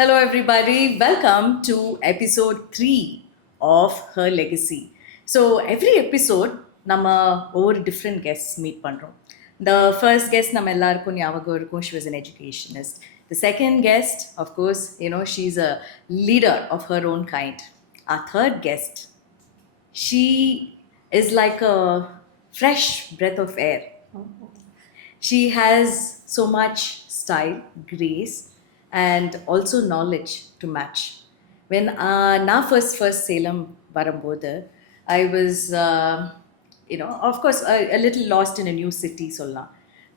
Hello, everybody. Welcome to episode 3 of Her Legacy. So, every episode, நம்ம ஒவ்வொரு different guests meet பண்றோம். The first guest நம்ம எல்லாருக்கும் ஞாபகம் இருக்கும், she was an educationist. The second guest, of course, she's a leader of her own kind. Our third guest, she is like a fresh breath of air. She has so much style, grace, and also knowledge to match. When na first Salem varumbodhu, I was, of course, a little lost in a new city, solla.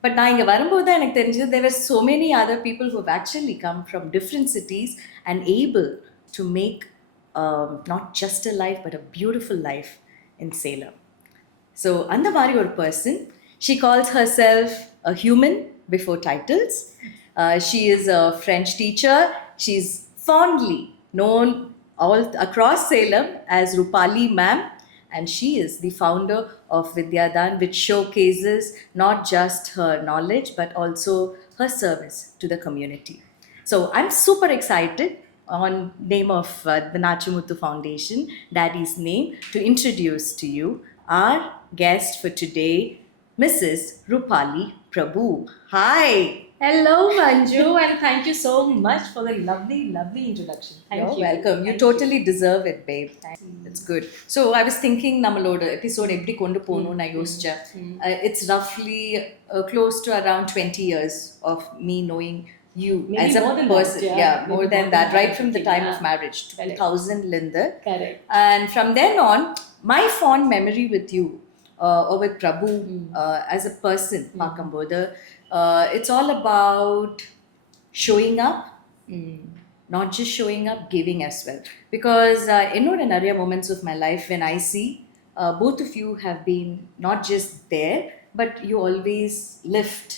But நான் இங்கே வரும்போது தான் எனக்கு தெரிஞ்சது there were so many other people who have actually come from different cities and able to make not just a life but a beautiful life in Salem. So, அந்த மாதிரி ஒரு person, she calls herself a human before titles. She is a French teacher. She's fondly known all across Salem as Rupali Ma'am, and she is the founder of Vidyadan, which showcases not just her knowledge but also her service to the community. So I'm super excited on name of the Nachimuthu Foundation, Daddy's name, to introduce to you our guest for today, Mrs. Rupali Prabhu. Hi. Hello, Manju, and thank you so much for the lovely, lovely introduction. Thank You're you. welcome. You totally deserve it, babe. It's good. So I was thinking நம்மளோட episode எப்படி கொண்டு போகணும்னு நான் யோசிச்சேன். It's roughly close to around 20 years of me knowing you Maybe as a more than person. that, yeah. More Maybe than more that, than right that, from the yeah. time of marriage, 2000 linda. Correct. And from then on, my fond memory with you or with Prabhu as a person, பார்க்கும்போது, it's all about showing up, not just showing up, giving as well. Because என்னோட நிறைய moments of my life when I see both of you have been not just there, but you always lift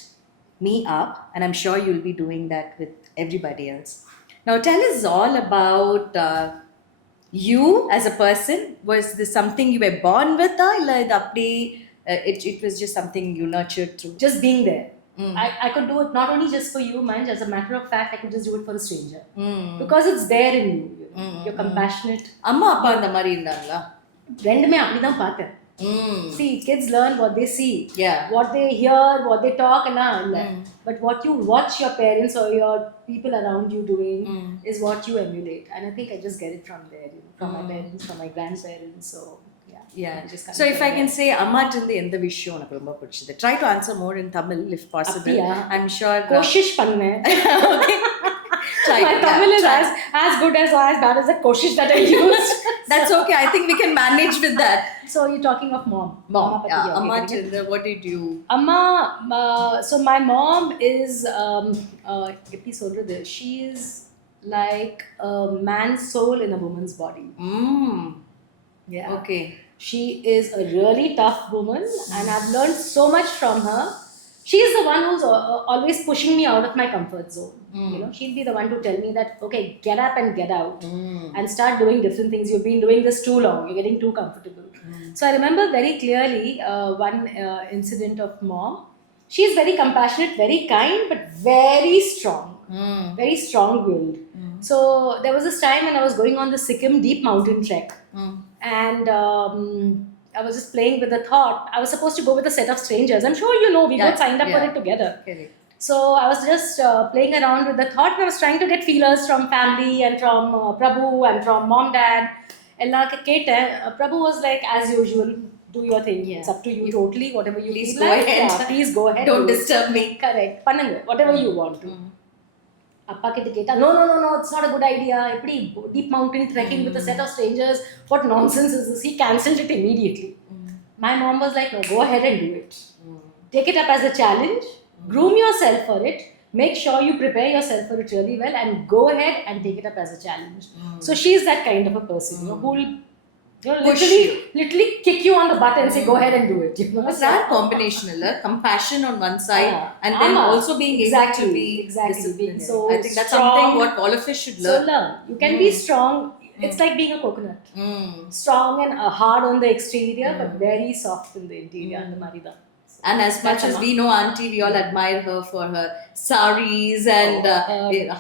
me up, and I'm sure you'll be doing that with everybody else. Now tell us all about you as a person. Was this something you were born with, or it was just something you nurtured through? Just being there. I could do it not only just for you, Manj. As a matter of fact, I could just do it for a stranger. Because it's there in you. You're compassionate. அம்மா அப்பா அந்த மாதிரி இருந்தாங்களா? ரெண்டுமே அப்படிதான் பார்த்தேன். See, kids learn what they see. Yeah. What they hear, what they talk, and but what you watch your parents or your people around you doing is what you emulate. And I think I just get it from there, from my parents, from my grandparents. So yeah. So if I can say, அம்மாட்ட இருந்து எந்த விஷயம் எனக்கு ரொம்ப பிடிச்சது? Try to answer more in Tamil if possible. I'm sure. கோஷிஷ் பண்ணேன். Try. My Tamil is as good as or as bad as the koshish that I used. That's okay. I think we can manage with that. So you're talking of mom. Yeah. Amma, what did you? Amma, so my mom is, she is like a man's soul in a woman's body. Yeah. Okay. She is a really tough woman, and I've learned so much from her. She is the one who's always pushing me out of my comfort zone. She'll be the one to tell me that, okay, get up and get out and start doing different things. You've been doing this too long. You're getting too comfortable. So I remember very clearly one incident of mom. She's very compassionate, very kind, but very strong. Very strong-willed. So there was this time when I was going on the Sikkim deep mountain trek. And I was just playing with the thought. I was supposed to go with a set of strangers. I'm sure you know, we both signed up for it together. Correct. So I was just playing around with the thought, and I was trying to get feelers from family and from Prabhu and from mom, dad. Prabhu was like, as usual, do your thing. Yeah. It's up to you totally, whatever you please feel go like. ahead. Yeah, please go ahead. Don't disturb me. Correct. Pannunga, whatever you want to. அப்பா கிட்ட கேட்டா no, it's not a good idea. எப்படி deep mountain trekking with a set of strangers, what nonsense is this? He cancelled it immediately. My mom was like, no, go ahead and do it. Take it up as a challenge, groom yourself for it, make sure you prepare yourself for it really well, and go ahead and take it up as a challenge. So she's that kind of a person, who will literally kick you on the butt and say, go ahead and do it. It's that combination, compassion on one side and then also being able to be disciplined. So I think that's strong. something what all of us should learn. So learn. You can be strong. It's like being a coconut. Strong and hard on the exterior, but very soft in the interior. And as much That's as a we know Auntie, we all admire her for her saris and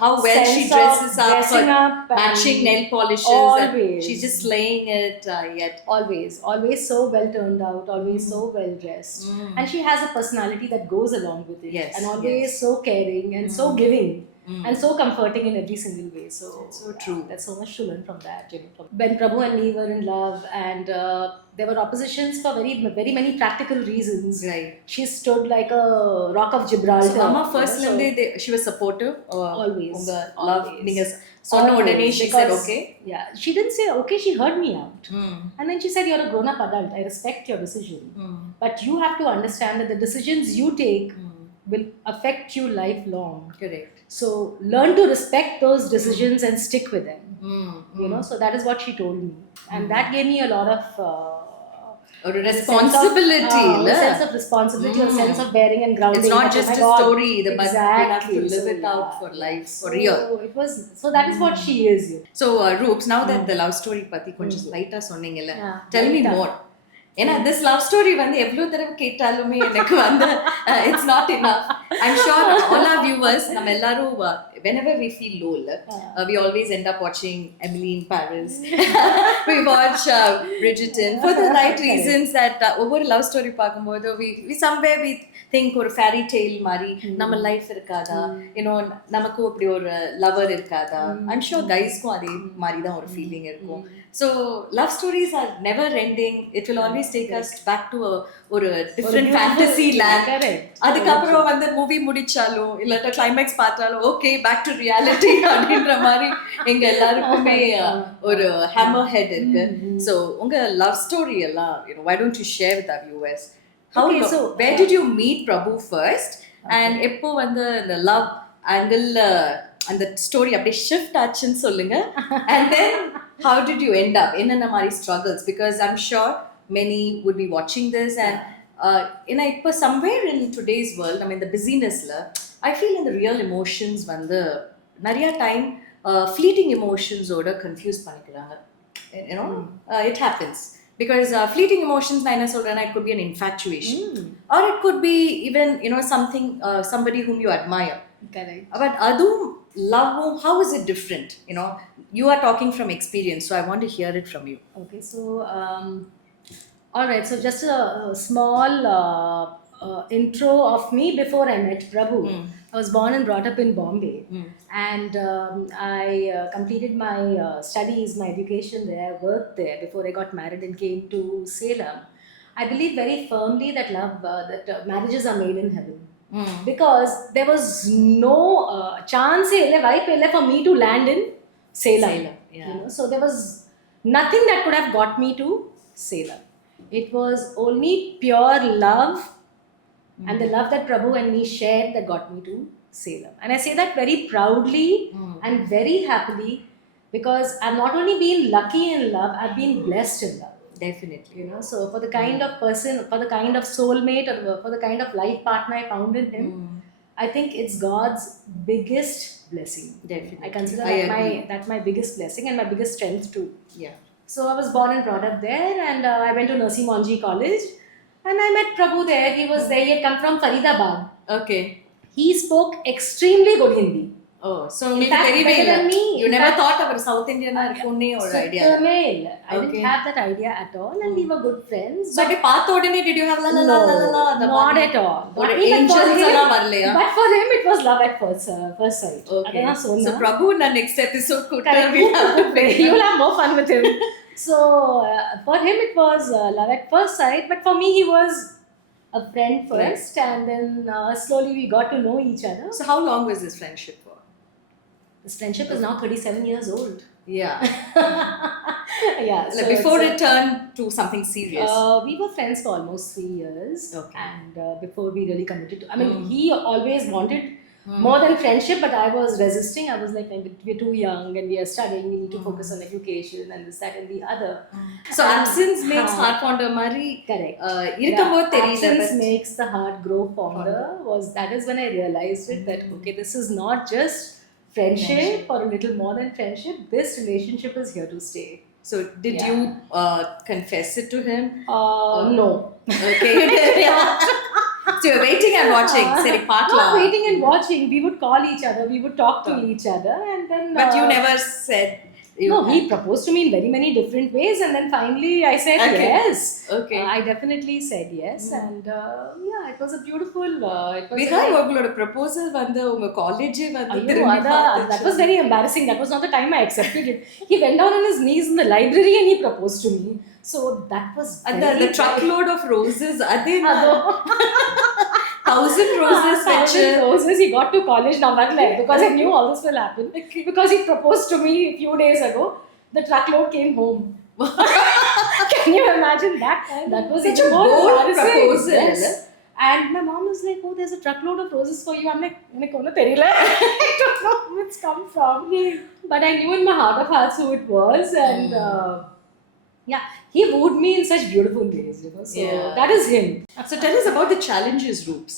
how well she sense of dresses up, dressing her up and matching nail polishes. And always. she's just slaying it yet. Always so well turned out, always so well dressed, and she has a personality that goes along with it, Yes, and always yes. so caring and so giving. Mm. And so comforting in every single way. So That's so true. There's so much to learn from that. When Prabhu and me were in love, and there were oppositions for very many practical reasons. Right. She stood like a rock of Gibraltar. So Amma first you know, she was supportive. Always, Unga love always. நீங்க சொன்ன உடனே she said Because- okay. Yeah, she didn't say okay. She heard me out. Mm. And then she said, "You're a grown-up adult. I respect your decision. Mm. But you have to understand that the decisions you take Mm. will affect you lifelong. Correct. So learn to respect those decisions and stick with them." Mm. You know, so that is what she told me. And that gave me a lot of... Or a responsibility. a sense of responsibility, a sense of bearing and grounding. It's not that, just oh my a God, story, but you have to live So, it out for life, for So real. so that is what she is. So, Roops, now that the love story பத்தி கொஞ்சம் லைட்டா சொன்னீங்கல்ல, Yeah, tell me light-ஆ. more. ஏன்னா this love story வந்து எவ்வளவு தடவை கேட்டாலுமே எனக்கு வந்து it's not enough. I'm sure all our viewers, நம்ம எல்லாரும் whenever we feel low, we always end up watching Emily in Paris. We watch Bridgerton for the right reasons that ஒவ்வொரு love story பார்க்கும்போது we somewhere we think ஒரு fairy tale மாதிரி நம்ம life இருக்காதா, நமக்கு அப்படி ஒரு லவர் இருக்காதா. I'm sure guysக்கும் அதே மாதிரி தான் ஒரு ஃபீலிங் இருக்கும். So love stories are never ending. It will always take us back to ஒரு different fantasy land. அதுக்கப்புறம் வந்து மூவி முடிச்சாலும் இல்லாட்ட கிளைமேக்ஸ் பார்த்தாலும் ஓகே பேக் டு ரியாலிட்டி அப்படின்ற மாதிரி எங்க எல்லாருக்குமே ஒரு ஹேமர் ஹெட் இருக்கு. ஸோ உங்க லவ் ஸ்டோரி எல்லாம் why don't you share with our viewers? Where did you meet Prabhu first? And எப்போ வந்து இந்த லவ் ஆங்கிள் அந்த ஸ்டோரி அப்படியே ஷிஃப்ட் ஆச்சுன்னு சொல்லுங்க. And then how did you end up? என்னென்ன மாதிரி struggles? Because I'm sure many would be watching this and இப்போ somewhere in today's world, I mean the busyness I feel in the real emotions வந்து நிறைய time fleeting emotions ஓட confuse பண்ணிக்கிறாங்க. It happens. Because fleeting emotions, na enna solrana, it could be an infatuation, or it could be even something somebody whom you admire. Correct. But adu love, how is it different? You are talking from experience, so I want to hear it from you. Okay, so all right. So just a small intro of me before I met Prabhu. I was born and brought up in Bombay, and I completed my studies, my education there, worked there before I got married and came to Salem. I believe very firmly that marriages are made in heaven, because there was no chance for me to land in Salem. Yeah. So there was nothing that could have got me to Salem. It was only pure love. And the love that Prabhu and me shared that got me to Salem. And I say that very proudly and very happily, because I've not only been lucky in love, I've been blessed in love. Definitely. So for the kind of person, for the kind of soulmate, or for the kind of life partner I found in him, I think it's God's biggest blessing. Definitely. I consider that my biggest blessing and my biggest strength too. Yeah. So I was born and brought up there, and I went to Nursing Monji College. And I met Prabhu there. He was there. He had come from Faridabad. Okay. He spoke extremely good Hindi. Oh, so In fact, better than me. you In never fact, thought about South Indian or idea? I didn't have that idea at all, and we were good friends. So at path ordinary, did you have la la la la la la? Not at all. Or But angels alla varleya? But for him, it was love at first sight. Okay. Adana So Prabhu na next episode Correct. we'll have You will have more fun with him. So for him, it was love at first sight, but for me, he was a friend first, and then slowly we got to know each other. So how long was this friendship for? This friendship is now 37 years old. Yeah. Yeah. Like before it turned to something serious. We were friends for almost 3 years. Okay. And before we really committed to... I mean, he always wanted more than friendship, but I was resisting. I was like, we're too young and we are studying. We need to focus on education and this, that and the other. So absence makes heart fonder mari. Correct. Irukkumbodhu theriyala, Absence but makes the heart grow fonder. That is when I realized it, that okay, this is not just friendship or a little more than friendship. This relationship is here to stay. So did you confess it to him? No. Okay. So you're waiting and watching. Seri Not paakla. waiting and watching. We would call each other. We would talk to each other, and then. But you never said. No, he proposed to me in very many different ways, and then finally I said Okay. yes. Okay. I definitely said yes, and yeah, it was a beautiful. It was Viha, உங்களோட proposal வந்து உங்க காலேஜே வந்து Ayyo, திரும்பி that was very embarrassing. That was not the time I accepted it. He went down on his knees in the library and he proposed to me. So that was the truckload of roses. Adhe na. Ado. 1,000 roses. 1,000 roses. He got to college now, because I knew all this will happen. Because he proposed to me a few days ago. The truckload came home. Can you imagine that? That was Such even a more bold embarrassing. proposal. Yes. And my mom was like, "Oh, there's a truckload of roses for you." I'm like, "Enakku onnu theriyala." I don't know where it's come from. But I knew in my heart of hearts who it was, and yeah, he wooed me in such beautiful ways, you know. So Yeah. that is him. So tell us about the challenges groups.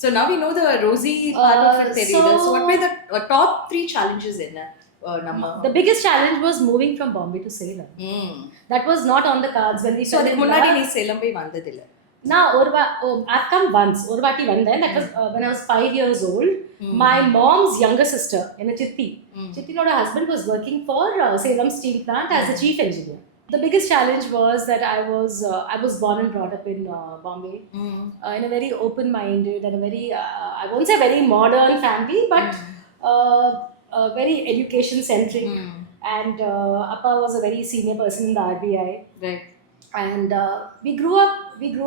So now we know the rosy part of it. So what were the top 3 challenges in Namma? The biggest challenge was moving from Bombay to Salem. That was not on the cards when we So fell adukku in munnadi love. nee Salem போய் வந்ததில்ல. Now, I've come once. Or vaati vanden. That was when I was 5 years old. My mom's younger sister, Chitti. Chitti, her husband was working for Salem Steel Plant as a chief engineer. The biggest challenge was that I was born and brought up in Bombay in a very open-minded and a very I won't say very modern family, but very education-centric. And Appa was a very senior person in the RBI. Right. And we grew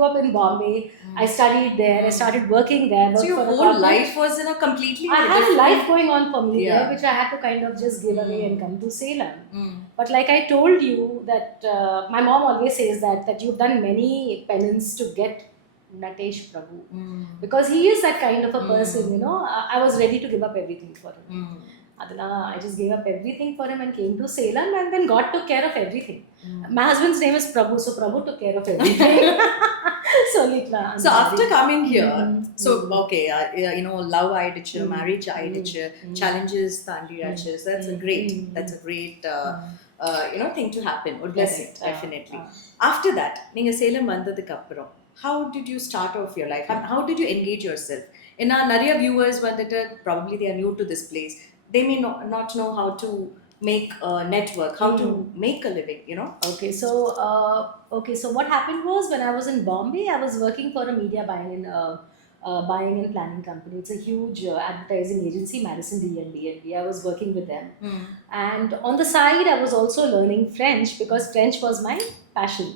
up in Bombay. I studied there. I started working there. So your whole life was in a completely I had a life going on for me there, Yeah. which I had to kind of just give away and come to Salem. But like I told you, that my mom always says that you've done many penance to get Natesh Prabhu, because he is that kind of a person, you know. I was ready to give up everything for him. I just gave up everything for him and came to Salem, and then God took care of everything. My husband's name is Prabhu, so Prabhu took care of everything. So after coming here, so okay, you know, love aidichu, marriage aidichu, challenges thandiyachu. So that's a great you know, thing to happen. Or blessing, definitely. After that, நீங்க சேலம் வந்ததுக்கு அப்புறம், how did you start off your life? How did you engage yourself? In our நிறைய viewers வந்துட்டு probably they are new to this place. They may not know how to make a network, how to make a living, you know. Okay, so what happened was, when I was in Bombay, I was working for a media buying and planning company. It's a huge advertising agency, Madison D&B. I was working with them, and on the side, I was also learning French, because French was my passion.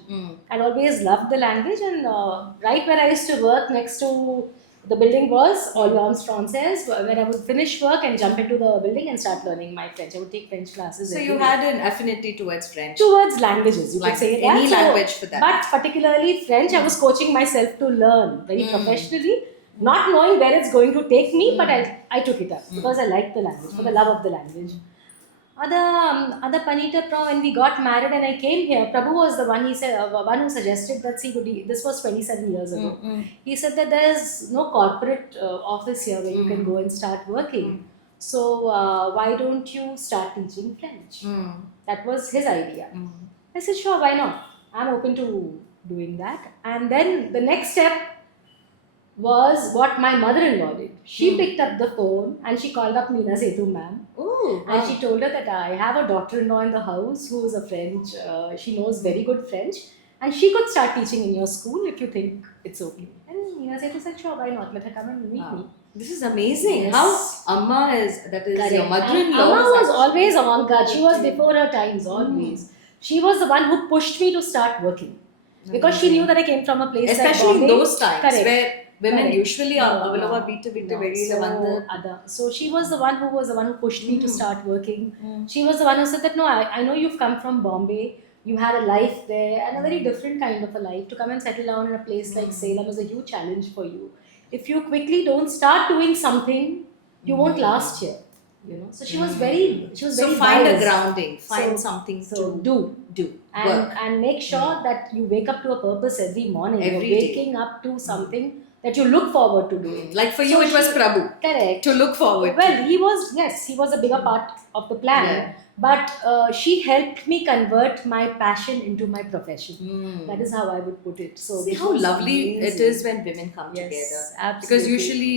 I always loved the language, and right where I used to work, next to the building was Alliance Française, where I would finish work and jump into the building and start learning my French. I would take French classes. So you had an affinity towards French. Towards languages, you Like could say any that. language for that. But particularly French, I was coaching myself to learn very professionally, not knowing where it's going to take me, but I took it up because I liked the language, for the love of the language. Other Panita Pro, when we got married and I came here, Prabhu was the one, he said, one who suggested that, this was 27 years ago. He said that there's no corporate office here where you can go and start working. So why don't you start teaching French? That was his idea. I said, sure, why not? I'm open to doing that. And then the next step was what my mother-in-law did. She picked up the phone and she called up Meena Sethu ma'am. And she told her that I have a daughter-in-law in the house who is a French. She knows very good French, and she could start teaching in your school if you think it's okay. And Meena Sethu said, sure, why not? Let her come and meet me. This is amazing. Yes. How Amma is, that is Correct. your mother-in-law. Amma is was actually- always avant-garde. She was before her times, always. She was the one who pushed me to start working, because she knew that I came from a place Especially like in Bombay. those times. Correct. Where women Correct. usually are அவ்வளவா வீட்டு விட்டு வெளியில வந்து So she was the one who pushed me to start working. She was the one who said that, no, I know you've come from Bombay, you had a life there, and a very different kind of a life. To come and settle down in a place like Salem is a huge challenge for you. If you quickly don't start doing something, you won't last here, you know. So she was very so find a wise. grounding, find So- something So to do work. and make sure that you wake up to a purpose every morning. Every You're day. waking up to something that you look forward to doing. Like for you, So it was Prabhu Correct. to look forward. Well, he was a bigger part of the plan. Yeah. But she helped me convert my passion into my profession. Mm. That is how I would put it. So See this how was lovely it amazing. is when women come Yes, together. absolutely. Because usually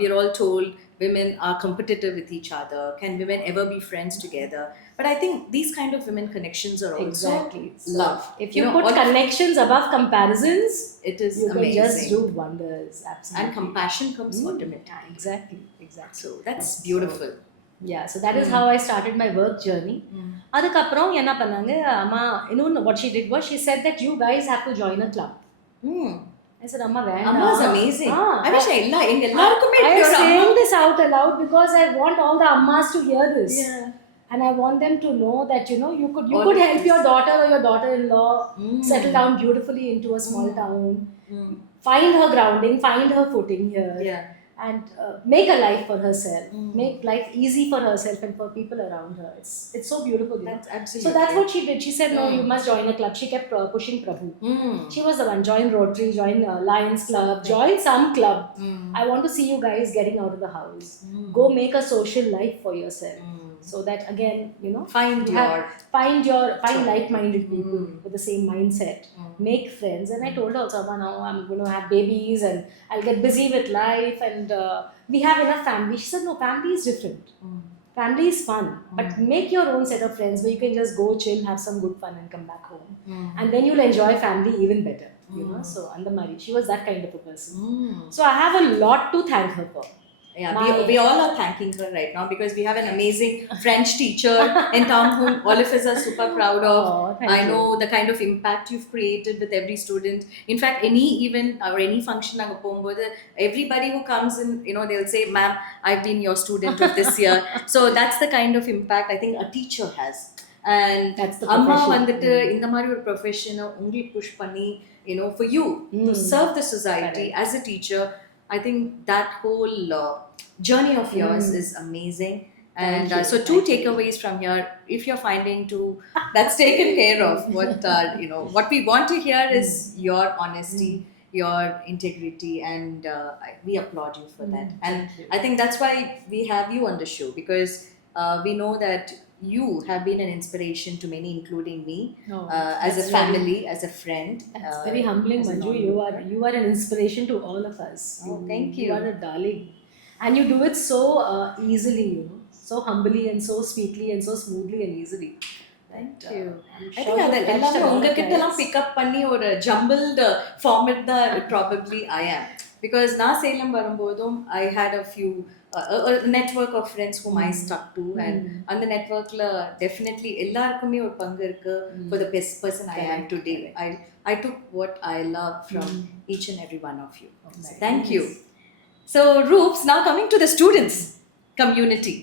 we're all told women are competitive with each other. Can women ever be friends together? But I think these kind of women connections are also Exactly. So love. if you put all- connections above comparisons, it is you can amazing. just do wonders. Absolutely. And compassion comes automatically. Yeah, exactly. Exactly. So that's beautiful. Yeah, so that is how I started my work journey. அதுக்கப்புறம் என்ன பண்ணாங்க அம்மா இன்னொன்று what she did was she said that you guys have to join a club. I said அம்மா வேண்டாம். Amma is amazing. I wish எங்க I எல்லாருக்குமே am இப்படி ஒரு saying அம்மா. this out aloud because I want all the ammas to hear this. Yeah. And I want them to know that you could Always. help your daughter or your daughter-in-law settle down beautifully into a small town, find her grounding, find her footing here, Yeah. and make a life for herself, make life easy for herself and for people around her. It's so beautiful. That's absolutely. So that's what she did. She said, no, you must join a club. She kept pushing Prabhu. She was the one. Join Rotary, join Lions Club, join some club. I want to see you guys getting out of the house. Go make a social life for yourself. So that again, Find like-minded people with the same mindset. Make friends. And I told her also, Amma, now I'm going to have babies and I'll get busy with life and we have enough family. She said, no, family is different. Family is fun, but make your own set of friends where you can just go chill, have some good fun and come back home. And then you'll enjoy family even better. So Andamari, she was that kind of a person. So I have a lot to thank her for. Yeah, we all are thanking her right now because we have an amazing French teacher in town whom all of us are super proud of. Thank I you. know the kind of impact you've created with every student. In fact, any event or any function, everybody who comes in, they'll say, "Ma'am, I've been your student of this year." So that's the kind of impact I think a teacher has. And That's the Amma profession. வந்துட்டு இந்த மாதிரி ஒரு ப்ரொஃபஷனை உங்களுக்கு push பண்ணி for you to serve the society as a teacher. I think that whole journey of yours is amazing. And so two takeaways from here, if you're finding that's taken care of. What we want to hear is your honesty, your integrity, and we applaud you for that. And I think that's why we have you on the show because we know that you have been an inspiration to many, including me, as a family, as a friend. It's very humbling, as a Manju. You are an inspiration to all of us. Oh, thank you. You are a darling, and you do it so easily, so humbly and so sweetly and so smoothly and easily. Thank you. I'm I sure think you've that touched எல்லாமே a lot of உங்ககிட்டலாம் lives. pick up பண்ணி ஒரு jumbled format தான் probably I am. Because நான் சேலம் வரும்போதும் I had a few a network of friends whom I stuck to and அந்த networkல definitely எல்லாருக்குமே ஒரு பங்கு இருக்கு for the best person I am today. I took what I love from each and every one of you. So thank you. So Roops, now coming to the students community.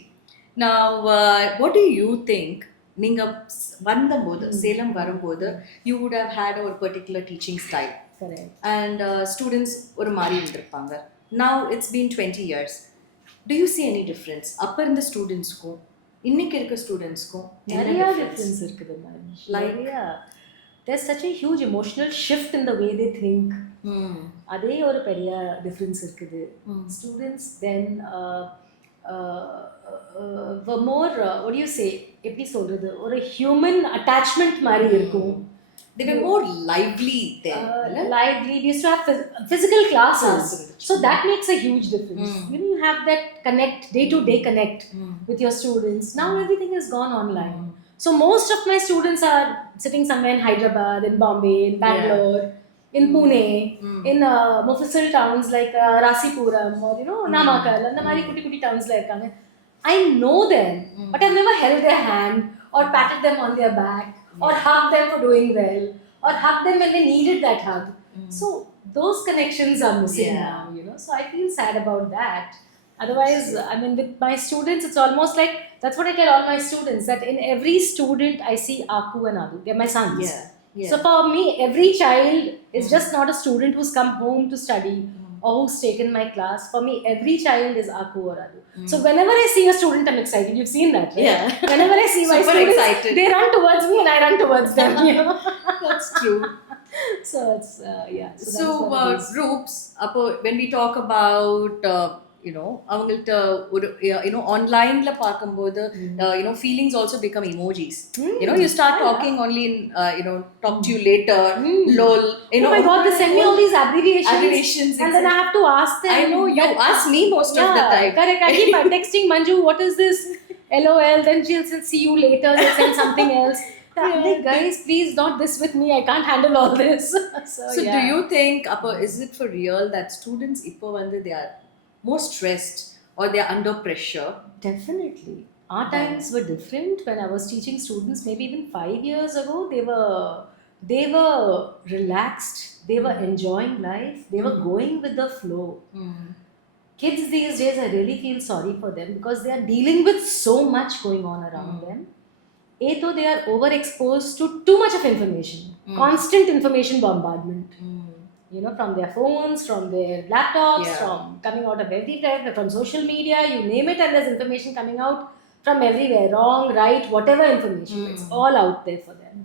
Now what do you think நீங்க வந்தபோது சேலம் வரும்போது you would have had a particular teaching style. Correct. And students ஒரு மாதிரி இருந்திருப்பாங்க. Now it's been 20 years. Do you see any difference? அப்ப இருந்த ஸ்டூடெண்ட்ஸ்க்கும் இன்னைக்கு இருக்க ஸ்டூடெண்ட்ஸ்க்கும் நிறைய difference இருக்குது Manish. There's such a huge emotional shift in the way they think. அதே ஒரு பெரிய difference இருக்குது. Students then were more what do you say, எப்படி சொல்றது, ஒரு human attachment மாதிரி இருக்கும். They were more lively then. Lively. We used to have physical classes. So that makes a huge difference. You have that day-to-day connect with your students. Now everything has gone online. So most of my students are sitting somewhere in Hyderabad, in Bombay, in Bangalore, in Pune, in Mufassil towns like Rasipuram or Namakkal, and the mari kuti towns la irukanga. I know them, but I've never held their hand or patted them on their back or hugged them for doing well or hugged them when they needed that hug. So those connections are missing now, So I feel sad about that. Otherwise, I mean, with my students, it's almost like, that's what I tell all my students, that in every student I see Aku and Adu. They're my sons. Yeah. So for me, every child is just not a student who's come home to study or who's taken my class. For me, every child is Aku or Adu. So whenever I see a student, I'm excited. You've seen that, right? Yeah. Whenever I see my Super students, excited. they run towards me and I run towards them. That's true. So it's, yeah. So Roops, when we talk about அவங்கள்ட்ட ஒரு ஆன்லைன்ல பார்க்கும்போது feelings also become emojis. You start talking only in talk to you later, lol, Oh my god, they send me all these abbreviations. abbreviations, And then I have to ask them. I know you ask me most of the time. Correct. I keep texting Manju, what is this? LOL. Then she'll say, see you later. They'll send something else. I'm like, guys, please not this with me. I can't handle all this. So do you think is it for real that students ipo vandu they are more stressed or they are under pressure? Definitely. Our times were different when I was teaching students. Maybe even 5 years ago, they were relaxed. They were enjoying life. They were going with the flow. Kids these days, I really feel sorry for them because they are dealing with so much going on around them. Though they are overexposed to too much of information, constant information bombardment. From their phones, from their laptops, from coming out of everywhere, from social media, you name it, and there's information coming out from everywhere. Wrong, right, whatever information, it's all out there for them.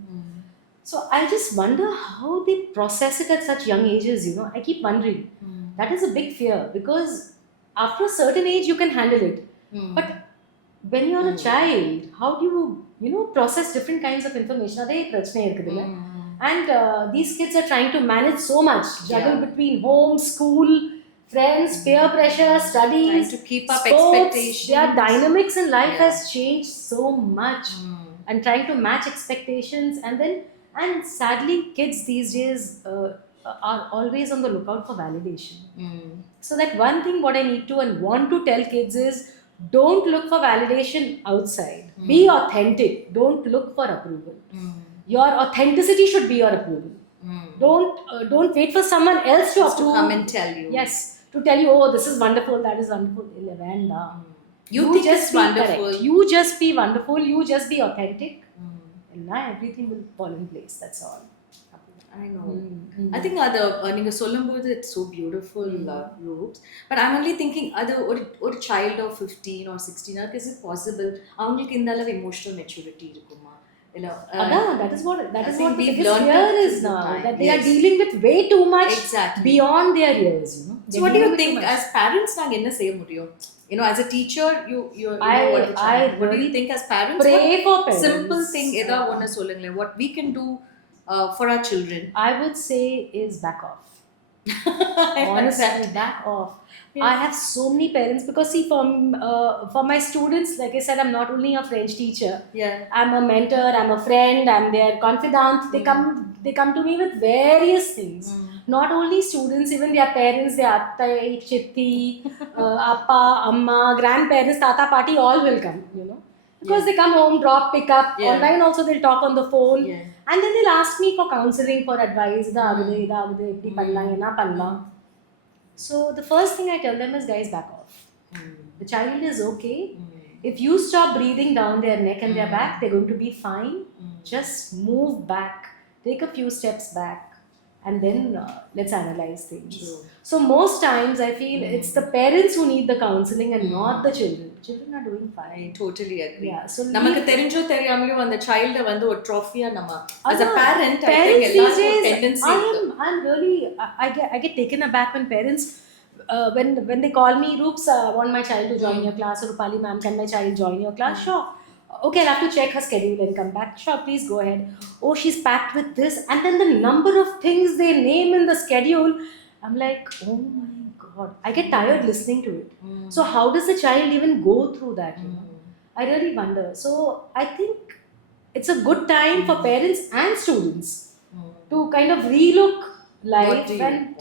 So I just wonder how they process it at such young ages. I keep wondering. That is a big fear because after a certain age you can handle it, but when you're a child, how do you process different kinds of information? Adhe prachane irukudilla. And these kids are trying to manage so much, juggle between home, school, friends, peer pressure, studies, trying to keep up sports. expectations. Their dynamics in life has changed so much, and trying to match expectations. And sadly, kids these days are always on the lookout for validation. So that one thing what I need to and want to tell kids is, don't look for validation outside. Be authentic. Don't look for approval. Your authenticity should be your approval. Don't wait for someone else to approve. come and tell you. Yes, to tell you, oh, this is wonderful, that is wonderful. You think just it's be wonderful. correct. You just be wonderful. You just be authentic, and now everything will fall in place. That's all. I know. I think other நீங்க சொல்லும்போது it's so beautiful Roops, but I'm only thinking other ஒரு child of 15 or 16 is it possible அவங்களுக்கு இந்த அளவு emotional maturity இருக்குமா? That is what we've the biggest learned fear to is the now, time. that they are dealing with way too much Exactly. beyond their years. So They're what do you dealing with think too much. as parents நாங்க என்ன செய்ய முடியும்? As a teacher, you I what do you really think as parents? pray What for parents. simple thing ஏதா ஒன்னு சொல்லுங்களேன், what we can do for our children? I would say is back off. Honestly, back off. I have so many parents because see, for my students, like I said, I'm not only a French teacher. I'm a mentor, I'm a friend, I'm their confidant. They come to me with various things. Not only students, even their parents, their attai, chitti, appa, amma, grandparents, tata, party, all will come. Because they come home, drop, pick up. Online also they'll talk on the phone. And then they'll ask me for counseling, for advice. So the first thing I tell them is, guys, back off. The child is okay. If you stop breathing down their neck and their back, they're going to be fine. Just move back. Take a few steps back. And then let's analyze things. So most times I feel it's the parents who need the counseling and not the children. Children are doing fine. I totally agree. So நமக்கு தெரிஞ்சோ தெரியாமலோ அந்த child வந்து ஒரு trophy நம்ம as a parent I parents think these எல்லாருக்கும் days, tendency I'm really I get taken aback when parents when they call me, Roops, I want my child to join your class, or Rupali ma'am, can my child join your class? Sure. Okay, I'll have to check her schedule and come back. Sure, please go ahead. Oh, she's packed with this. And then the number of things they name in the schedule, I'm like, oh my God. I get tired listening to it. So how does the child even go through that? I really wonder. So I think it's a good time for parents and students to kind of relook life and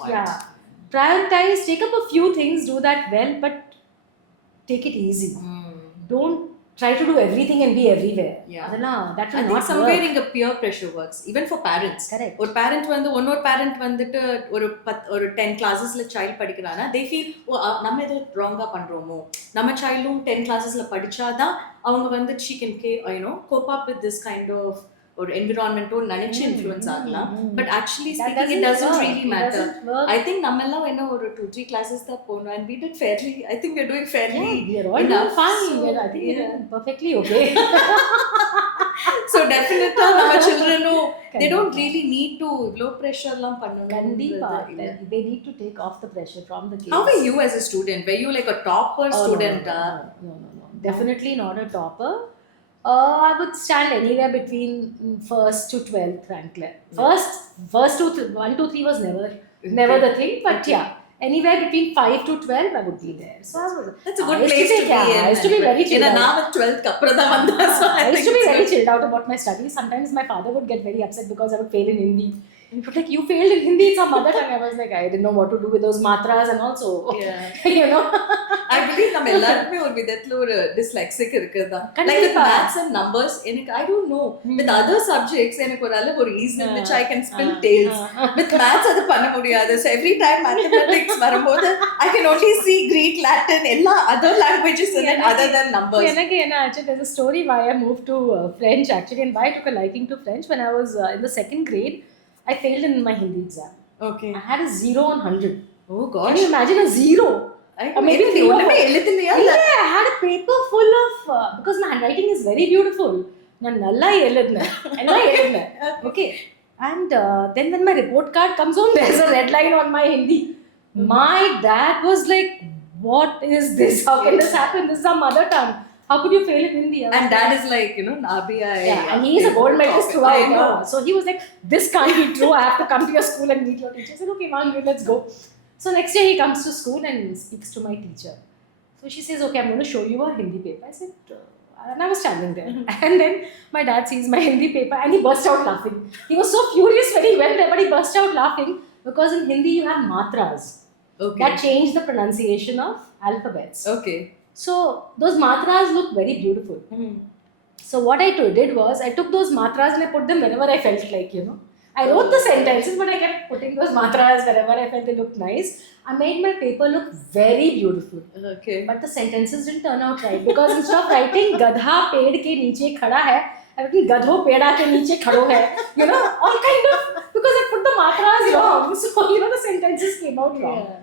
prioritize, take up a few things, do that well, but take it easy. Don't try to do everything and be everywhere. That will I think not somewhere work. inga peer pressure works even for parents. Correct. ஒரு parent வந்து இன்னொரு parent வந்துட்டு ஒரு 10 classes-ல child படிக்கறானா they feel நம்ம ஏதோ wrong-ஆ பண்றோமோ, நம்ம childum 10 classes-ல படிச்சாதான் அவங்க வந்து she can cope up with this kind of or environmental நினைச்சு influence ஆகலாம். But actually speaking it doesn't really matter. I think நம்ம எல்லாம் என்ன ஒரு 2-3 classes தான் போனோம் and we did fairly. I think we're doing fairly. We are all doing fine. I think we're perfectly okay. So definitely our children know they don't really need to low pressure லாம் Kandipa, பண்ணணும். they need to take off the pressure from the kids. How were you as a student? Were you like a topper Oh, student? no. Definitely not a topper. I would stand anywhere between first to 12th rank. First to 1 to 3 was never the thing. But yeah, anywhere between 5 to 12, I would be there. So That's a good I used place to be in. I used to be very chilled In a out. now 12th kapra da vanda. So I used think to be it's very good. chilled out about my studies. Sometimes my father would get very upset because I would fail in Hindi. And he would like, you failed in Hindi, it's our mother tongue. I was like, I didn't know what to do with those matras and also, Yeah. you know. I believe நம்ம எல்லாருக்குமே ஒரு விதத்துல ஒரு dyslexic இருக்குதா. Like with maths and numbers, எனக்கு I don't know. With other subjects எனக்கு ஒரு அளவு ஒரு easy which I can spin tails. With maths அது பண்ண முடியாது. So every time mathematics வரும்போது I can only see Greek, Latin, எல்லா other languages in it other than numbers. எனக்கு என்ன ஆச்சு, there's a story why I moved to French actually, and why I took a liking to French. When I was in the second grade, I failed in my Hindi exam. Okay. I had a 0 on 100. Oh Can gosh. you imagine a 0? Or maybe maybe ஒண்ணுமே எழுதலையா? Yeah, I had a paper full of because my handwriting is very beautiful. நான் நல்லா எழுதுனேன். Okay. And then when my report card comes home, there's a red line on my Hindi. My dad was like, what is this? How can this happen? This is our mother tongue. How could you fail in Hindi? And dad is like, you know, Nabia. Yeah, and he is a gold medalist I throughout. know. So he was like, this can't be true. I have to come to your school and meet your teacher. I said, okay, ma'am, let's go. So next day he comes to school and speaks to my teacher. So she says, okay, I'm going to show you a Hindi paper. I said, and I was standing there. And then my dad sees my Hindi paper and he burst out laughing. He was so furious when he went there, but he burst out laughing because in Hindi you have matras. Okay. That change the pronunciation of alphabets. Okay. So those matras look very beautiful. So what I did was I took those matras and I put them wherever I felt like, you know. I wrote the sentences, but I kept putting those matras wherever I felt they looked nice. I made my paper look very beautiful. Okay. But the sentences didn't turn out right because instead of writing gadha ped ke niche khada hai, I wrote gadho peda ke niche khado hai. You know, all kind of, because I put the matras wrong. So, you know, the sentences came out wrong. Yeah.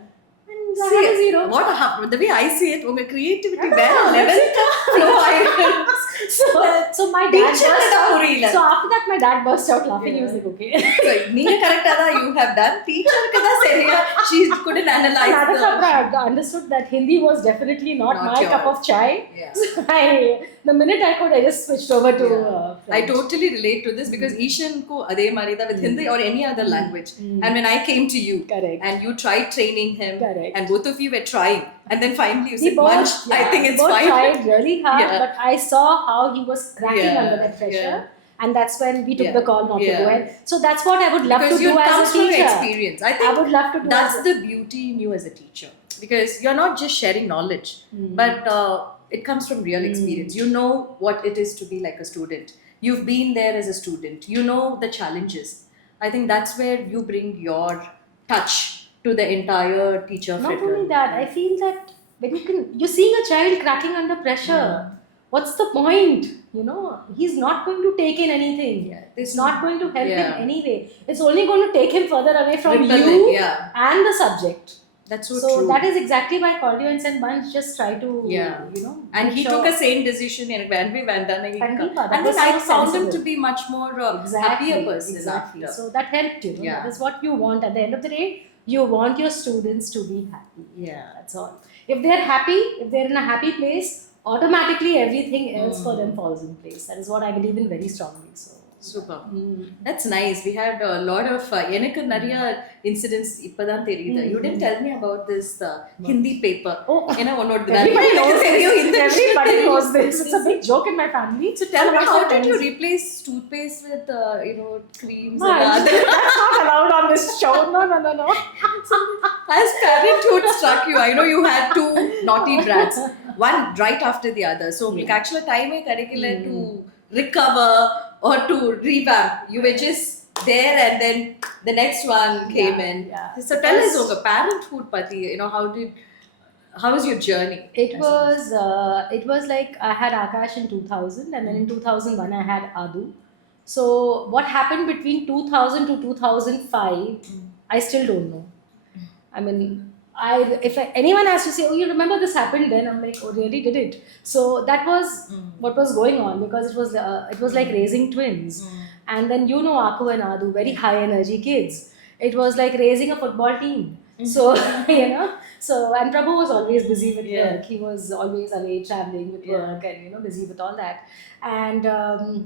And I had a zero. The way I see it, உங்க creativity வேற level flow ஆயிருக்கு. So my dad Teacher burst தான் out. புரியல. So after that my dad burst out laughing. He was like, okay. So, நீங்க கரெக்ட்டா தான் you have done. Teacherக்கு தான் சரியா she couldn't analyze. Another cup I understood that Hindi was definitely not my your- cup of chai. Yeah. So the minute I could, I just switched over to I totally relate to this because Ishan ko adhe mari da with Hindi or any other language. And when I came to you Correct. and you tried training him Correct. and both of you were trying and then finally you We said, both, Manch, I think it's both fine. tried really hard, Yeah. but I saw how he was cracking Yeah, under that pressure. yeah. And that's when we took Yeah, the call not to yeah. go ahead. So that's what I would love Because to you do come as a from teacher. experience. I I think would love to do that's as the beauty in you as a teacher because you're not just sharing knowledge but it comes from real experience. You know what it is to be like a student. You've been there as a student. You know the challenges. I think that's where you bring your touch to the entire teacher Not fraternity. only that, I feel that when you're seeing a child cracking under pressure, what's the point? You know, he's not going to take in anything. It's not going to help him anyway. It's only going to take him further away from Repel you it, yeah. and the subject. That's so So true. that is exactly why I called you and said, Bunch, just try to, Yeah. you know. And make he sure- took a same decision and when we went down Kandipa, that and was then I so found him sensible. to be much more happier person after. So that helped you. Yeah. That is what you want. At the end of the day, you want your students to be happy. Yeah. That's all. If they're happy, if they're in a happy place, automatically everything else for them falls in place. That is what I believe in very strongly. So Super. That's nice. We had a lot of எனக்கு நிறைய incidents இப்பதான் தெரியுது. You didn't tell me about this Hindi paper. Oh. ஏன்னா உன்னோட everybody knows தெரியும் this. இந்த Everybody knows this. It's a big joke in my family. So tell me, And how also did you friends. replace toothpaste with creams No, and other? that's not allowed on this show. No. As parenthood struck you, I know you had two naughty brats, one right after the other. So உங்களுக்கு actually time கிடைக்கல to recover or to revamp. You were just there and then the next one came in. Yeah. So tell us over parenthood pati, how was your journey? It was like I had Akash in 2000 and then in 2001 I had Adu. So what happened between 2000 to 2005, I still don't know. I mean, if anyone has to say, oh, you remember this happened then, I'm like, oh, really, did it? So that was what was going on, because it was like raising twins. And then, Aku and Adu, very high energy kids. It was like raising a football team. So, and Prabhu was always busy with work. He was always away traveling with work and, busy with all that. And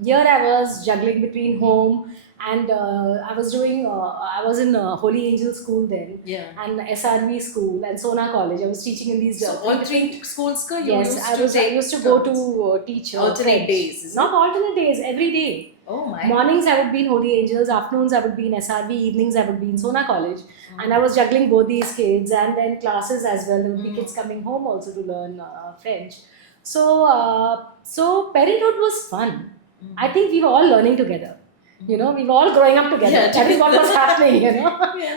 here I was juggling between home and I was in Holy Angel School then, and SRV school and Sona College. I was teaching in these. So all three schools ka you Yes, I used to go to teach alternate French. days. Is Not alternate days, every day. Oh my. Mornings I would be in Holy Angels, afternoons I would be in SRV, evenings I would be in Sona College, and I was juggling both these kids, and then classes as well. There would be kids coming home also to learn French. So parenthood was fun. I think we were all learning together. We were all growing up together. Yeah, that is what was happening.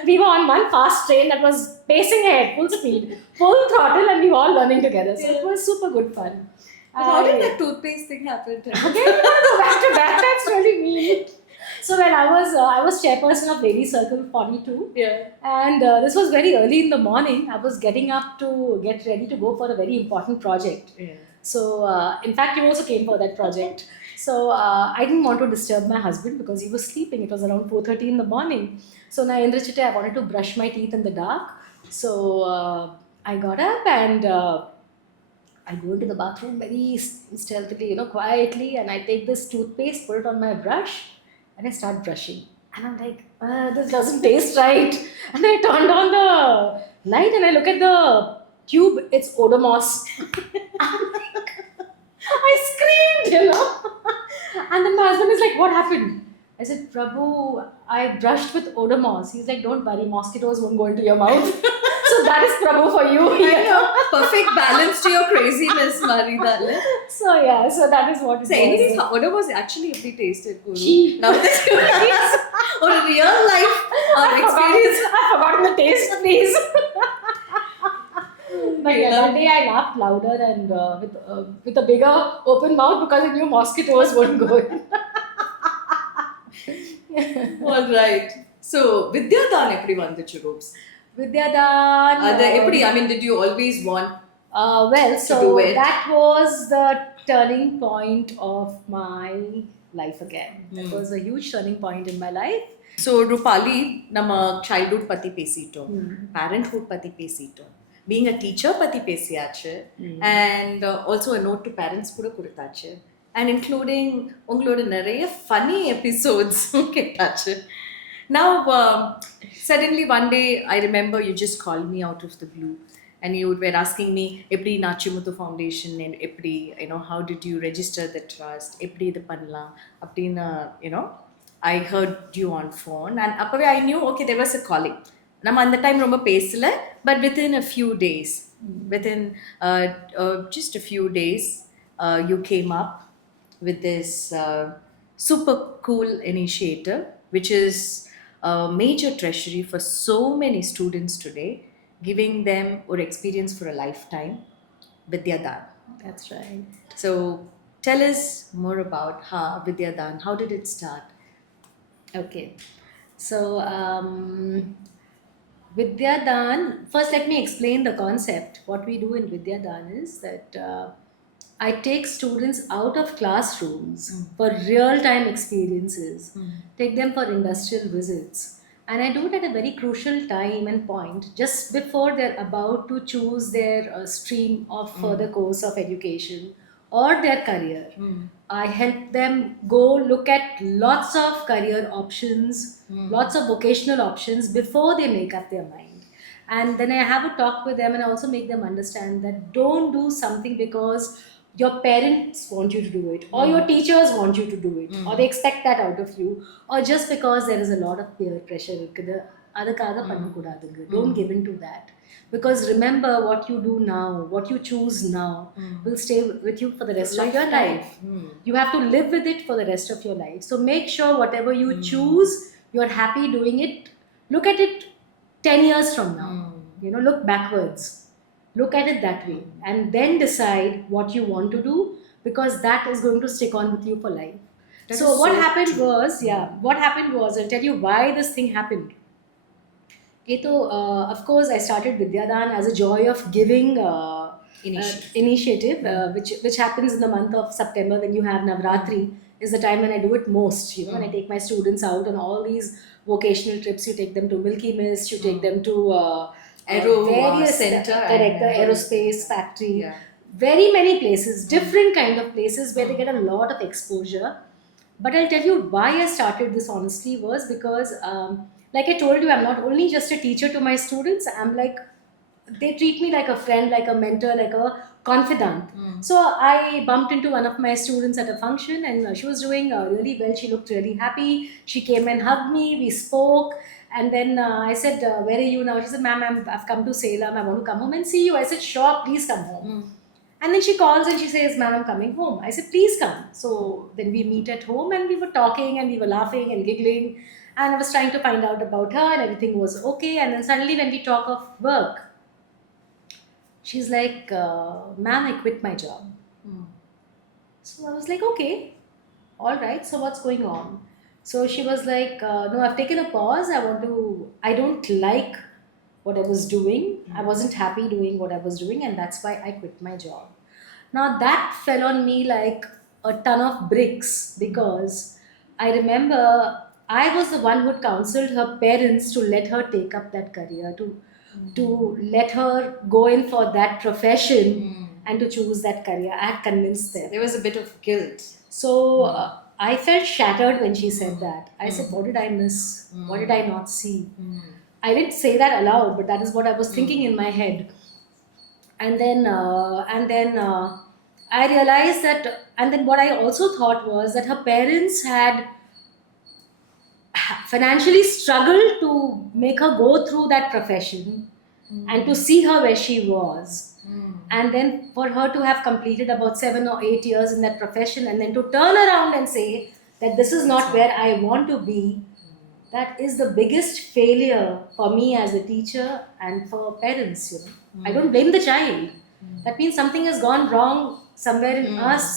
We were on one fast train that was pacing ahead, full speed, full throttle, and we were all learning together. So it was super good fun. How did that toothpaste thing happen? Okay, we gotta go back to that. That's really mean. So when I was chairperson of Lady Circle 42, and this was very early in the morning. I was getting up to get ready to go for a very important project. So in fact, you also came for that project. So I didn't want to disturb my husband because he was sleeping. It was around 4:30 in the morning. So na Indrachite, I wanted to brush my teeth in the dark. So I got up and I go into the bathroom very stealthily, quietly, and I take this toothpaste, put it on my brush, and I start brushing. And I'm like, this doesn't taste right. And I turned on the light and I look at the tube, it's Odomos. I screamed, And then my husband is like, what happened? I said, Prabhu, I brushed with Odomos. He's like, don't worry, mosquitoes won't go into your mouth. So that is Prabhu for you. Perfect balance to your craziness, Maridale. So so that is what it so was. anyways, what was actually if we tasted Guru? Gee. Now this or a real life experience. I've forgotten the taste, please. But that day I laughed louder and with a bigger open mouth because I knew mosquitoes wouldn't go in. All right. So Vidyadan every vandichu ropes. Vidyadan. Did you always want So do it? that was the turning point of my life again. That was a huge turning point in my life. So Rupali, nama childhood pati pesito, parenthood pati pesito, being a teacher pati pesiyache, and also a note to parents kuda kudutache, and including ungaloda nariya funny episodes ketache. Now, suddenly one day, I remember you just called me out of the blue and you were asking me, Eppadi Nachimuthu Foundation and Eppadi, how did you register the trust? Eppadi idu pannalam? Appadina, I heard you on phone and appave I knew, okay, there was a calling. Nama அந்த time ரொம்ப பேசல, but within a few days, within just a few days, you came up with this super cool initiative, which is a major treasury for so many students today, giving them an experience for a lifetime, Vidyadan. That's right. So tell us more about Vidyadan. How did it start? Okay. So Vidyadan, first let me explain the concept. What we do in Vidyadan is that I take students out of classrooms for real-time experiences, take them for industrial visits, and I do it at a very crucial time and point, just before they're about to choose their stream of further course of education or their career. I help them go look at lots of career options, lots of vocational options before they make up their mind. And then I have a talk with them and I also make them understand that don't do something because your parents want you to do it, or your teachers want you to do it, or they expect that out of you, or just because there is a lot of peer pressure. Don't give in to that. Because remember, what you do now, what you choose now, will stay with you for the rest of your life. You have to live with it for the rest of your life. So make sure whatever you choose, you're happy doing it. Look at it 10 years from now. Look backwards. Look at it that way. And then decide what you want to do, because that is going to stick on with you for life. What happened was, I'll tell you why this thing happened. ये तो of course I started Vidyadan as a joy of giving initiative, which happens in the month of September when you have Navratri is the time when I do it most. You know, when I take my students out on all these vocational trips. You take them to Milky Mist, you take them to Aero various Center, I correct, the remember. aerospace factory, Yeah. very many places, different kind of places where they get a lot of exposure. But I'll tell you why I started this honestly was because, like I told you, I'm not only just a teacher to my students, I'm like, they treat me like a friend, like a mentor, like a confidant. So I bumped into one of my students at a function, and she was doing really well. She looked really happy. She came and hugged me. We spoke. And then I said, "Where are you now?" She said, "Ma'am, I've come to Salem. I want to come home and see you." I said, "Sure, please come home." And then she calls and she says, "Ma'am, I'm coming home." I said, "Please come." So then we meet at home and we were talking and we were laughing and giggling. And I was trying to find out about her and everything was okay. And then suddenly, when we talk of work, she's like, "Ma'am, I quit my job." So I was like, "Okay, all right. So what's going on?" So she was like, "No, I've taken a pause. I don't like what I was doing. I wasn't happy doing what I was doing, and that's why I quit my job." Now that fell on me like a ton of bricks because I remember I was the one who had counseled her parents to let her take up that career, to let her go in for that profession and to choose that career. I had convinced them. There was a bit of guilt. So I felt shattered when she said that. I said, "What did I miss? What did I not see?" I didn't say that aloud, but that is what I was thinking in my head. And then I realized that, and then what I also thought was that her parents had financially struggled to make her go through that profession and to see her where she was. And then for her to have completed about 7 or 8 years in that profession and then to turn around and say that this is not where I want to be, that is the biggest failure for me as a teacher and for parents. I don't blame the child. That means something has gone wrong somewhere in us,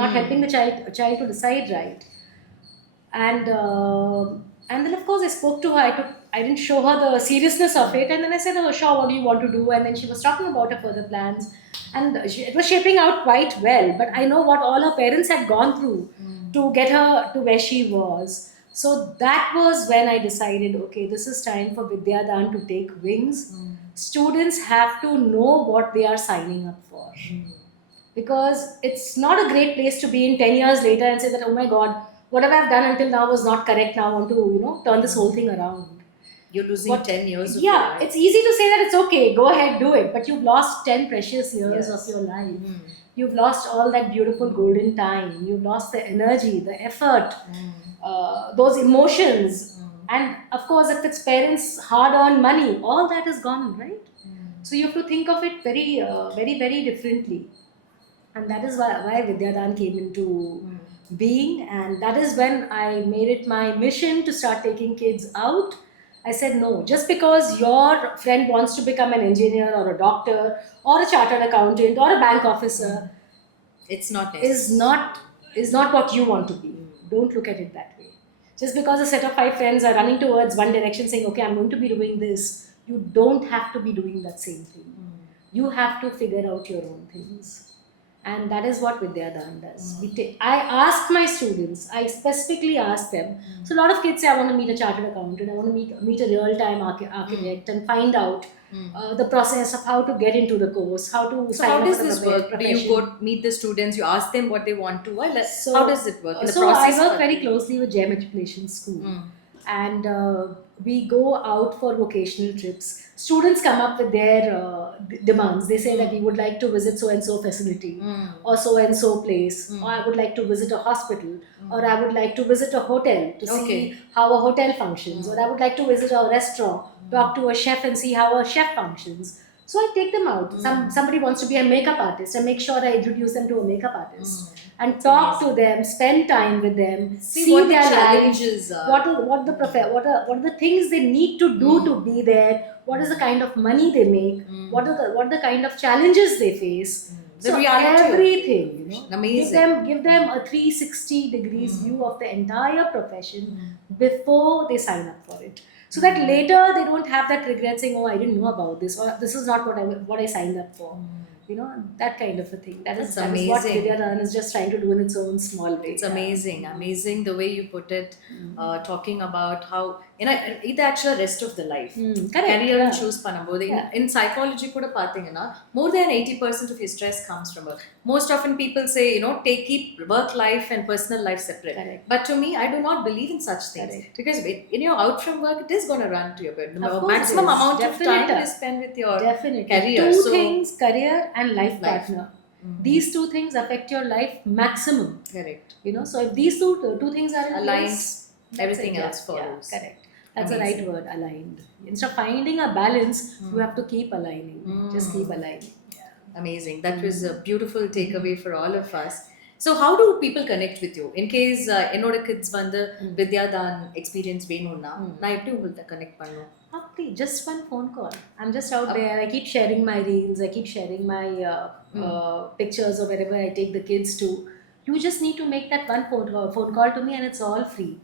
not helping the child to decide right. And then of course I spoke to her. I didn't show her the seriousness of it, and then I said, "Oh, sure, what do you want to do?" And then she was talking about her further plans, and it was shaping out quite well. But I know what all her parents had gone through to get her to where she was. So that was when I decided, okay, this is time for Vidyadan to take wings. Students have to know what they are signing up for, because it's not a great place to be in 10 years later and say that, "Oh my god, whatever I've done until now was not correct. Now I want to turn this whole thing around." You're losing 10 years of Yeah, your life. it's easy to say that it's okay, go ahead, do it, but you've lost 10 precious years Yes. of your life. You've lost all that beautiful golden time. You've lost the energy, the effort, those emotions. And of course, if it's parents' hard earned money, all that is gone, right? So you have to think of it very, very, very differently. And that is why Vidyadan came into being. And that is when I made it my mission to start taking kids out. I said, no, just because your friend wants to become an engineer or a doctor or a chartered accountant or a bank officer It's not is necessary. not what you want to be. Don't look at it that way. Just because a set of 5 friends are running towards one direction saying, "Okay, I'm going to be doing this," you don't have to be doing that same thing. You have to figure out your own things. And that is what Vidyadan does. I ask my students, I specifically ask them. So a lot of kids say, "I want to meet a chartered accountant, I want to meet a real-time architect and find out the process of how to get into the course, how to So sign how up does for the this work? Do you profession." go meet the students, you ask them what they want to? Well, So, how does it work? In the so process I work for- very closely with Jay Matriculation School, and we go out for vocational trips. Students come up with their demands. They say that we would like to visit so and so facility, or so and so place, or I would like to visit a hospital, or I would like to visit a hotel to see Okay. how a hotel functions, or I would like to visit a restaurant, talk to a chef and see how a chef functions. So I take them out. Somebody wants to be a makeup artist, I make sure I introduce them to a makeup artist and talk to them, spend time with them, see what the their challenges lives, are. what are the things they need to do to be there, what is the kind of money they make, what are the kind of challenges they face. The So reality of everything, Amazing. give them a 360 degrees view of the entire profession before they sign up for it. so that later they don't have that regret saying, oh, I didn't know about this, or this is not what I signed up for. You know, that kind of a thing. That is what amazing. Vidyadan is just trying to do in its own small way. It's amazing the way you put it, talking about how இது actually rest of the life Correct. career Yeah. choose பண்ணும்போது in psychology கூட பாத்தீங்கன்னா more than 80% of your stress comes from work. Most often people say, keep work life and personal life separate. Correct. But to me, I do not believe in such things. Correct. Because when you're out from work, it is going to run to your bed. The Of course maximum it is. amount of time Definite. you spend with your Definitely. career. Two So things, career and life Life. partner. These two things affect your life maximum. correct. You know, so if these two things are in Aligned, place, that's everything it. else follows. Yeah, correct. That's the Amazing. right word, aligned. Instead of finding a balance, you have to keep aligning. Just keep aligning. Amazing. That was a beautiful takeaway for all of us. So how do people connect with you? In case என்னோட kids வந்து வித்யாதான் experience வேணும்னா நான் எப்படி உங்கள்ட்ட connect பண்ணணும்? Okay, just one phone call. I'm just out there. I keep sharing my reels. I keep sharing my pictures of wherever I take the kids to. You just need to make that one phone call to me, and it's all free.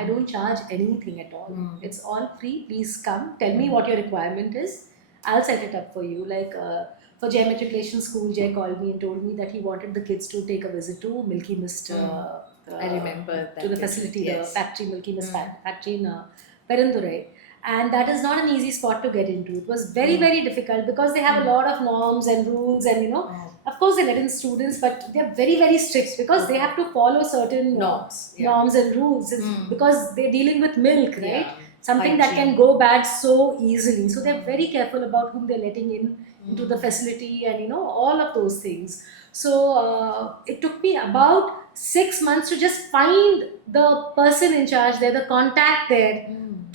I don't charge anything at all. It's all free. Please come. Tell me what your requirement is. I'll set it up for you. Like for Jay Matriculation School, Jay called me and told me that he wanted the kids to take a visit to Milky Mist. I remember that. To the facility, Yes. the factory, Milky Mist factory in Perandurai. And that is not an easy spot to get into. It was very, very difficult because they have a lot of norms and rules, and of course they let in students, but they're very, very strict because they have to follow certain norms and rules. It's because they're dealing with milk, right? Something that can go bad so easily. So they're very careful about whom they're letting in into the facility, and all of those things. So it took me about 6 months to just find the person in charge there, the contact there,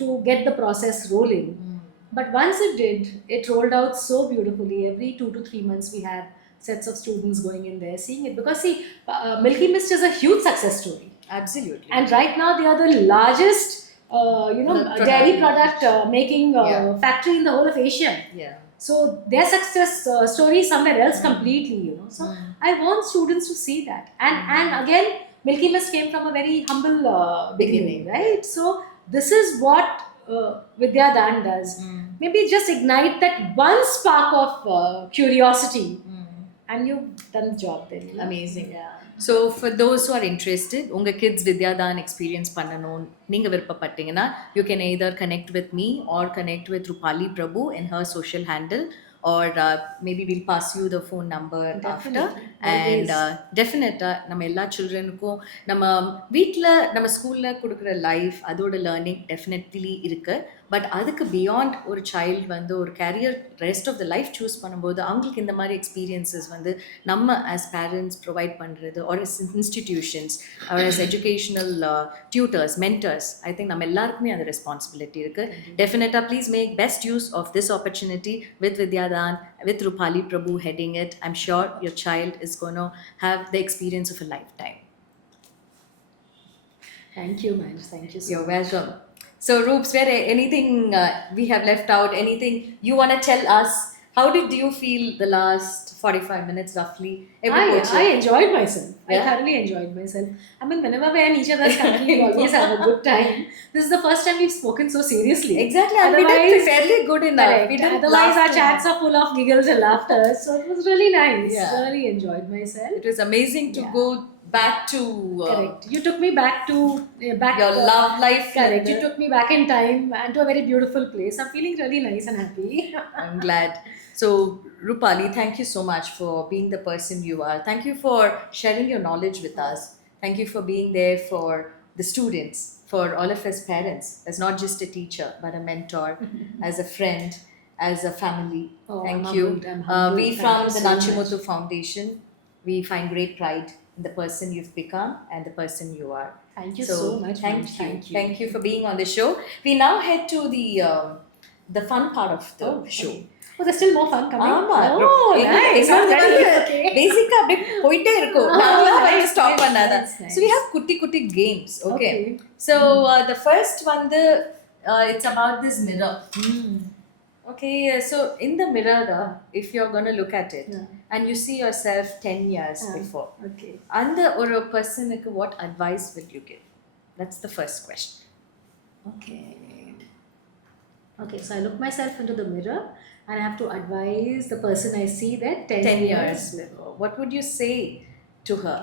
to get the process rolling. But once it did, it rolled out so beautifully. Every 2 to 3 months we had sets of students going in there seeing it, because see, Milky Mist is a huge success story. Absolutely. And right now they are the largest dairy product making factory in the whole of Asia. Yeah. So their success story is somewhere else completely, So I want students to see that. And again, Milky Mist came from a very humble beginning, right? So this is what Vidyadan does. Maybe just ignite that one spark of curiosity, and you've done the job then. Amazing. Yeah. So for those who are interested, unga kids Vidyadan experience பண்ணனும் நீங்க விருப்பப்பட்டீங்கன்னா, you can either connect with me or connect with Rupali Prabhu in her social handle, or maybe we'll pass you the phone number after. And definitely நம்ம எல்லா childrenக்கும் நம்ம வீட்ல நம்ம ஸ்கூல்ல கொடுக்குற லைஃப் அதோட லேர்னிங் டெஃபினெட்லி இருக்கு. பட் அதுக்கு பியாண்ட் ஒரு சைல்டு வந்து ஒரு career rest of the life choose பண்ணும்போது அவங்களுக்கு இந்த மாதிரி எக்ஸ்பீரியன்சஸ் வந்து நம்ம ஆஸ் பேரண்ட்ஸ் ப்ரொவைட் பண்ணுறது, or as institutions or as educational tutors, mentors, I think நம்ம எல்லாருக்குமே அந்த ரெஸ்பான்சிபிலிட்டி இருக்குது. டெஃபினட்டாக please make best use of this opportunity with Vidyadan, with Rupali Prabhu heading it. I'm sure your child is going to have the experience of a lifetime. Thank you, man. Thank you so You're much. welcome. So, Roops, anything we have left out? Anything you want to tell us? How did you feel the last 45 minutes roughly? I enjoyed myself. Yeah? I thoroughly enjoyed myself. I mean, whenever we're in each other's company, we always have a good time. This is the first time we've spoken so seriously. Exactly. And we did fairly good enough. Correct. We didn't Otherwise, laugh our too chats much. are full of giggles and laughter. So it was really nice. Yeah. Thoroughly enjoyed myself. It was amazing to go back to Correct. You took me back to your love life. Correct. You took me back in time and to a very beautiful place. I'm feeling really nice and happy. I'm glad. So, Rupali, thank you so much for being the person you are. Thank you for sharing your knowledge with us. Thank you for being there for the students, for all of us parents, as not just a teacher, but a mentor, as a friend, as a family. Oh, Thank I'm you. humbled. I'm humbled. We Thank from you the so Nanchimuthu Foundation, we find great pride in the person you've become and the person you are. Thank you so much. Thank ma'am. you. Thank you. Thank you for being on the show. We now head to the fun part of the show. Oh, there's still more fun coming. ஆமா. Oh, nice. I'm ready. Okay. பேசிக்கா அப்படியே போயிட்டே இருக்கும். Oh, நாங்களா வந்து nice, stop nice, பண்ணாத. nice, nice. So we have குட்டி குட்டி games. Okay. Okay. So the first வந்து it's about this mirror. Okay, so in the mirror, if you're going to look at it and you see yourself 10 years before, Okay. அந்த ஒரு பர்சனுக்கு what advice will you give? That's the first question. Okay. Okay, so I look myself into the mirror and I have to advise the person I see that 10, 10 years years before. before, what would you say to her?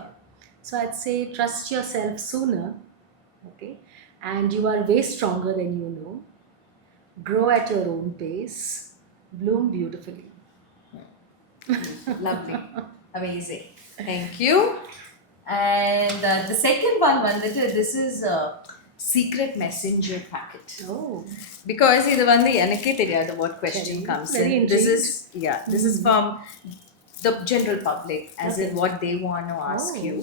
So I'd say trust yourself sooner, okay? And you are way stronger than you know. Grow at your own pace, bloom beautifully. Lovely. Amazing. Thank you. And the second one, this is a secret messenger packet. Oh, Because இது வந்து எனக்கே தெரியாது what question Very- comes very in. This is, intrigued. yeah, this is from the general public, as Okay. in what they want to ask Oh. you.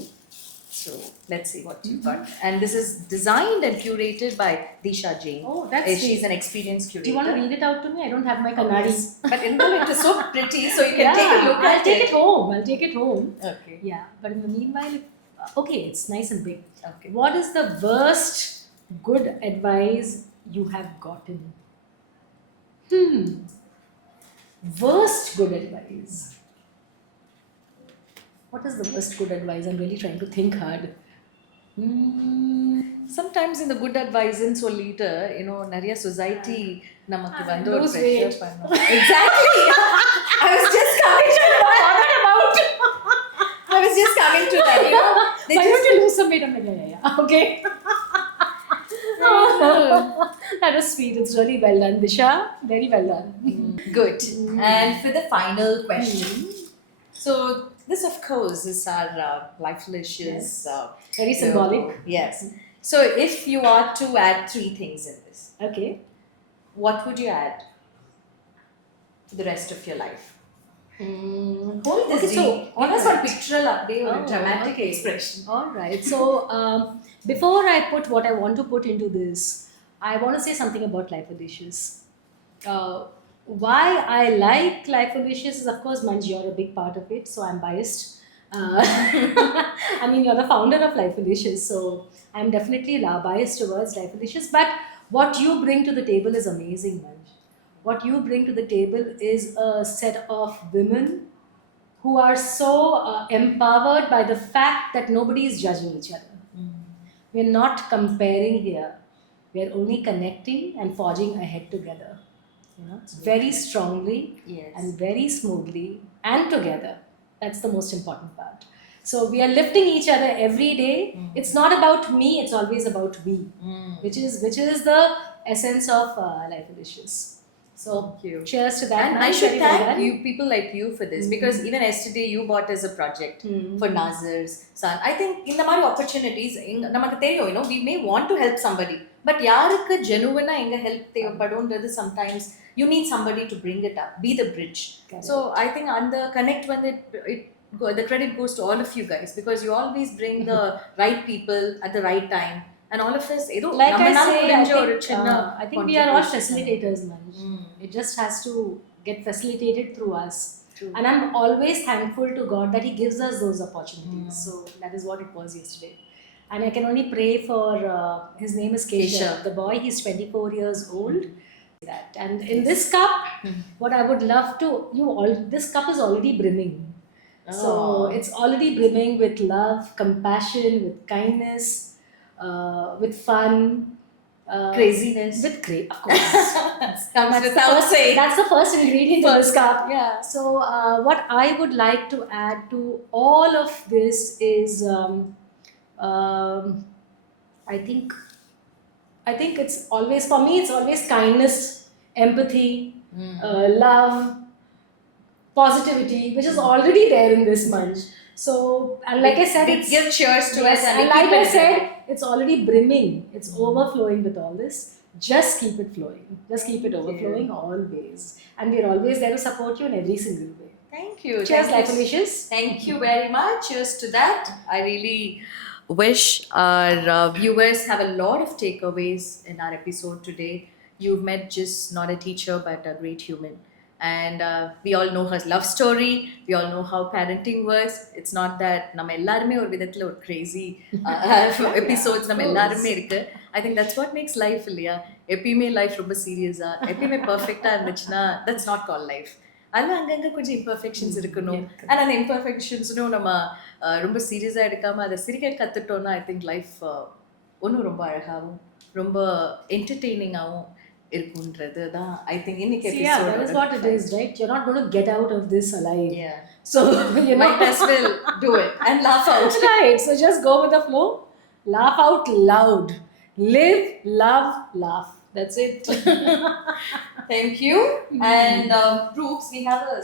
So let's see what you got. And this is designed and curated by Disha Jain. Oh, that's She's sweet. an experienced curator. Do you want to read it out to me? I don't have my Oh, Kannadi. yes. But in the it is so pretty, so you can take a look I'll at take it home. I'll take it home. Okay. Yeah, but in the meanwhile, okay, it's nice and big. Okay. What is the worst good advice you have gotten? Worst good advice. What is the worst good advice? I'm really trying to think hard. Sometimes in the good advice in சொல்லிட்டு நிறைய society நமக்கு வந்து ஒரு Lose pressure weight. பண்ணும். Exactly. I was just coming to that. I was just coming to that. They Why just don't you lose some weight? I'm like, yeah. Okay. That was sweet. It's really well done, Disha. Very well done. good. And for the final question, so this of course is our lifelicious. Very symbolic. Yes. So if you are to add 3 things in this, Okay. what would you add for the rest of your life? Hold this. Okay, so give us a alright. pictorial update or Oh, dramatic okay. expression. All right. So before I put what I want to put into this, I want to say something about Life Delicious. Why I like Life Delicious is, of course, Manj, you're a big part of it, so I'm biased. I mean, you're the founder of Life Delicious, so I'm definitely biased towards Life Delicious. But what you bring to the table is amazing, Manj. What you bring to the table is a set of women who are so empowered by the fact that nobody is judging each other. We're not comparing here. We're only connecting and forging ahead together. Very strongly Yes. and very smoothly and together. That's the most important part. So we are lifting each other every day. It's not about me, it's always about we, which is the essence of Life Delicious. So Thank you. cheers to that. And I man. should Very well thank done. you, people like you, for this, because even yesterday you bought as a project for Nazir's son. I think in the mari opportunities, namakku theriyum, we may want to help somebody, but yarukku genuine enga help thevapadundrathu, sometimes you need somebody to bring it up, be the bridge. Correct. So I think on the connect when the credit goes to all of you guys, because you always bring the right people at the right time, and all of us Like I say, I think we are all contribution. facilitators, man. It just has to get facilitated through us. True. And I'm always thankful to God that He gives us those opportunities. So that is what it was yesterday. And I can only pray for, his name is Keshav, Keshav. the boy, he's 24 years old. That. And in this cup, what I would love to, this cup is already brimming. So Oh. it's already brimming with love, compassion, with kindness, with fun, Craziness. with great, of course. Comes That's the without first- saying. That's the first ingredient in this cup. Yeah. So what I would like to add to all of this is, I think it's always, for me, it's always kindness, empathy, love, positivity, which is already there in this bunch. So, and like I said, we it's give cheers to yes, it, and and we like keep I it said, going. it's already brimming. It's overflowing with all this. Just keep it flowing. Just keep it overflowing always. And we're always there to support you in every single way. Thank you. Cheers, Thank Life you. Delicious. Thank you very much. Cheers to that. I really wish our viewers have a lot of takeaways in our episode today. You've met just not a teacher, but a great human. And we all know her love story. We all know how parenting works. It's not that நம்ம எல்லாருமே ஒரு விதத்துல ஒரு crazy episodes நம்ம எல்லாருமே இருக்கு. I think that's what makes life இல்லையா? எப்பயுமே லைஃப் ரொம்ப சீரியஸா, எப்பயுமே பர்ஃபெக்ட்டா இருந்துச்சுன்னா that's not called life. அதில் அங்கங்கே கொஞ்சம் இம்பர்ஃபெக்ஷன்ஸ் இருக்கணும். அண்ட் அந்த இம்பர்ஃபெக்ஷன்ஸ்னும் நம்ம ரொம்ப சீரியஸாக எடுக்காமல் அதை சிரிக்க கற்றுட்டோன்னா ஐ திங்க் லைஃப் ஒன்றும் ரொம்ப அழகாகவும் ரொம்ப என்டர்டெய்னிங்காகவும் இருக்குன்றது தான் ஐ திங்க் இன்னைக்கு See, yeah, that is what it is, right? You're not going to get out of this alive. Yeah. So, you know. Might as well do it and laugh out. Right. So just go with the flow. Laugh out loud. Live, love, laugh. That's it. Thank you. And Brooks, we have a